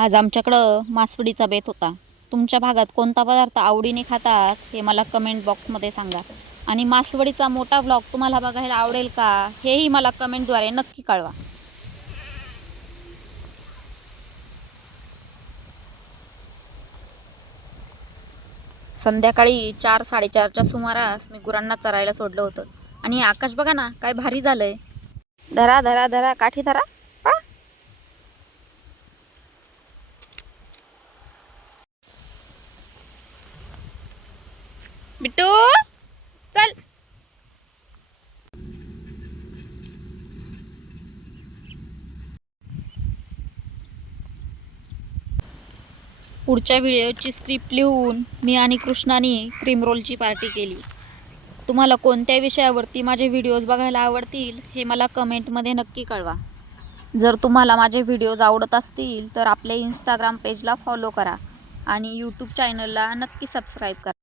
आज आमच्याकडं मासवडीचा बेत होता. तुमच्या भागात कोणता पदार्थ आवडीने खातात हे मला कमेंट बॉक्समध्ये सांगा. आणि मासवडीचा मोठा व्लॉग तुम्हाला बघायला आवडेल का हेही मला कमेंटद्वारे नक्की कळवा. संध्याकाळी 4-4:30च्या सुमारास मी गुरांना चरायला सोडलं होतं. आणि आकाश बघा ना काय भारी झालंय. धरा धरा धरा काठी धरा. बिट्टू चल. पुढच्या व्हिडिओची स्क्रिप्ट लिहून मी आणि कृष्णाने क्रीम रोलची पार्टी केली. तुम्हाला कोणत्या विषयावरती माझे व्हिडिओज बघायला आवडतील हे मला कमेंटमध्ये नक्की कळवा. जर तुम्हाला माझे व्हिडिओज आवडत असतील तर आपल्या इंस्टाग्राम पेजला फॉलो करा आणि यूट्यूब चॅनलला नक्की सबस्क्राईब करा.